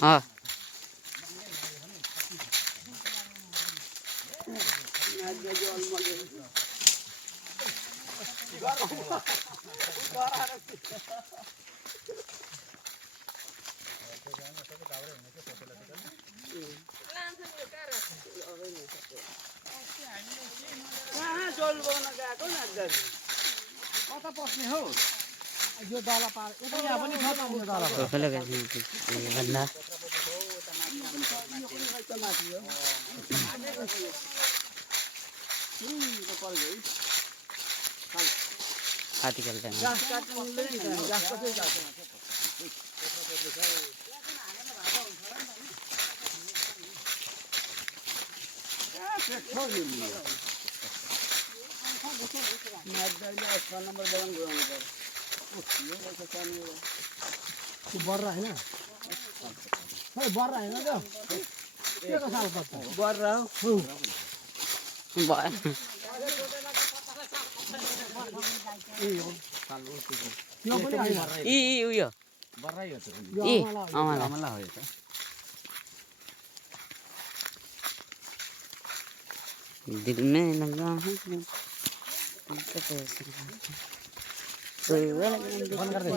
हाँ कता पस्ने हौ यो डाला पार यता यहाँ पनि छ त यो डाला कोही भन्दा हाती खेल्छ घाँस काट्नु मिल्दैन नि घाँस कसरी काट्छ बर्रा होइन बर्रा होइन त्यो के को साल पर्छ बर्रा हो उयो अमला हो त दिल में लगा है बंद कर दे